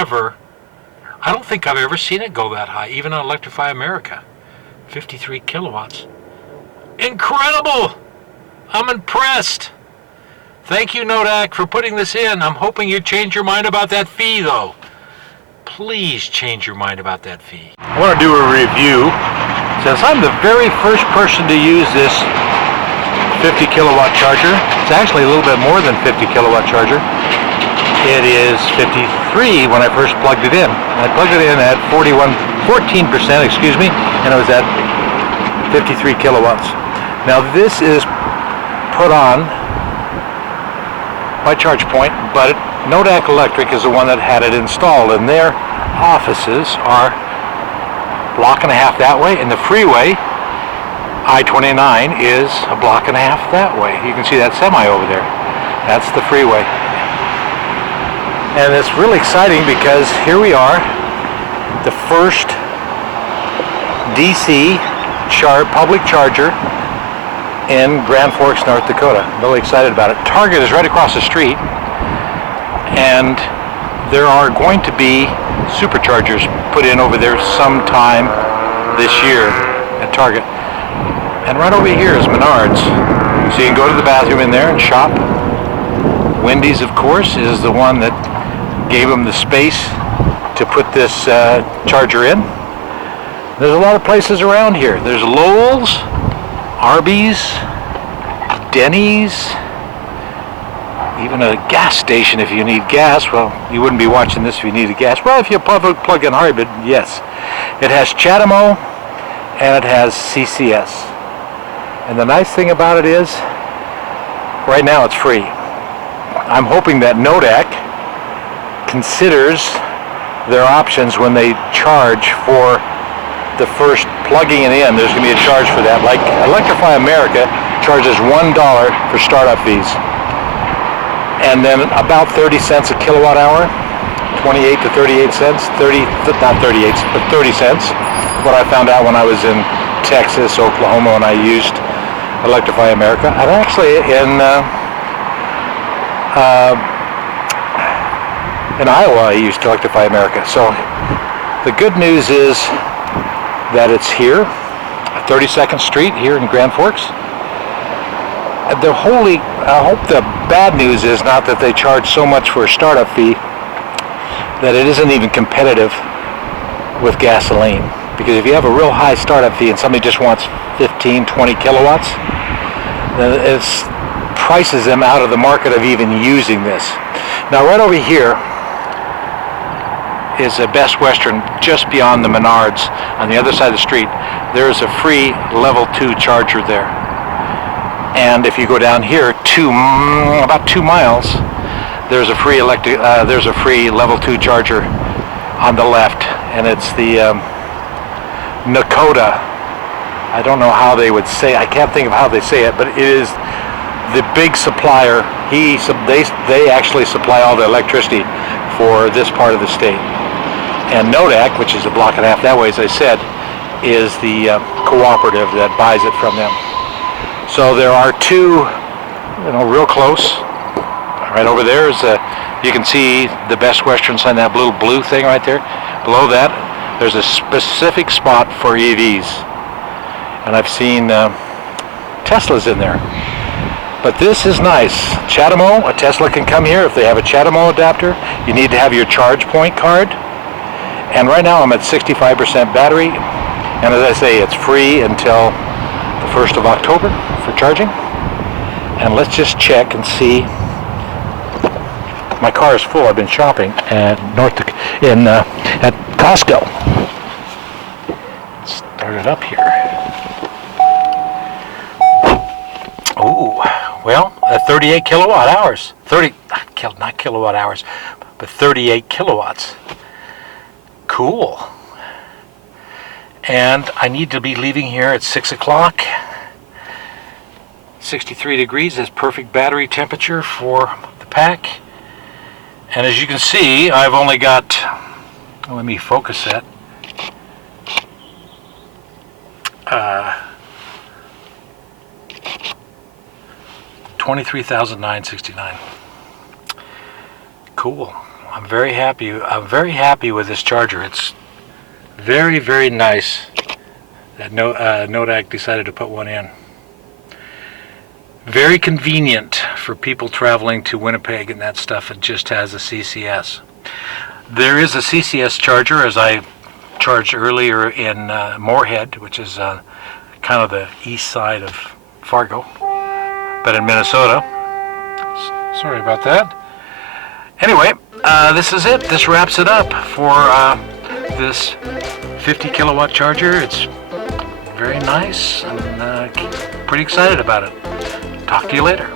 I don't think I've ever seen it go that high, even on Electrify America. 53 kilowatts. Incredible! I'm impressed. Thank you, Nodak, for putting this in. I'm hoping you change your mind about that fee, though. Please change your mind about that fee. I want to do a review. Since I'm the very first person to use this 50 kilowatt charger, it's actually a little bit more than 50 kilowatt charger. It is 53 when I first plugged it in. I plugged it in at 14%, excuse me, and it was at 53 kilowatts. Now this is put on by ChargePoint, but Nodak Electric is the one that had it installed, and their offices are a block and a half that way, and the freeway, I-29, is a block and a half that way. You can see that semi over there. That's the freeway. And it's really exciting because here we are, the first DC public charger in Grand Forks, North Dakota. I'm really excited about it. Target is right across the street, and there are going to be superchargers put in over there sometime this year at Target. And right over here is Menards. So you can go to the bathroom in there and shop. Wendy's, of course, is the one that gave them the space to put this charger in. There's a lot of places around here. There's Lowell's, Arby's, Denny's, even a gas station if you need gas. Well, you wouldn't be watching this if you needed gas. Well, if you plug-in hybrid, yes. It has CHAdeMO and it has CCS. And the nice thing about it is, right now it's free. I'm hoping that Nodak considers their options when they charge for the first plugging it in. There's going to be a charge for that. Like Electrify America charges $1 for startup fees, and then about 30 cents a kilowatt hour, 28 to 38 cents, not 38, but 30 cents. What I found out when I was in Texas, Oklahoma, when I used Electrify America, and actually in Iowa I used Electrify America. So the good news is that it's here, 32nd Street here in Grand Forks. I hope the bad news is not that they charge so much for a startup fee that it isn't even competitive with gasoline. Because if you have a real high startup fee and somebody just wants 15, 20 kilowatts, then it prices them out of the market of even using this. Now right over here is a Best Western just beyond the Menards on the other side of the street. There's a free level 2 charger there. And if you go down here about 2 miles, there's a free level 2 charger on the left, and it's the Dakota. I don't know how they would say, I can't think of how they say it, but it is the big supplier. They actually supply all the electricity for this part of the state. And Nodak, which is a block and a half that way, as I said, is the cooperative that buys it from them. So there are two, real close. Right over there is you can see the Best Western sign, that little blue thing right there. Below that, there's a specific spot for EVs. And I've seen Teslas in there. But this is nice. CHAdeMO, a Tesla can come here if they have a CHAdeMO adapter. You need to have your ChargePoint card. And right now I'm at 65% battery. And as I say, it's free until the 1st of October for charging. And let's just check and see. My car is full. I've been shopping at at Costco. Let's start it up here. Ooh, well, at 38 kilowatt hours. Not kilowatt hours, but 38 kilowatts. Cool. And I need to be leaving here at 6 o'clock. 63 degrees is perfect battery temperature for the pack. And as you can see, I've only got, let me focus that. 23,969. Cool. I'm very happy. I'm very happy with this charger. It's very, very nice that Nodak decided to put one in. Very convenient for people traveling to Winnipeg and that stuff. It just has a CCS. There is a CCS charger, as I charged earlier in Moorhead, which is kind of the east side of Fargo, but in Minnesota. Sorry about that. Anyway, this is it. This wraps it up for this 50 kilowatt charger. It's very nice and pretty excited about it. Talk to you later.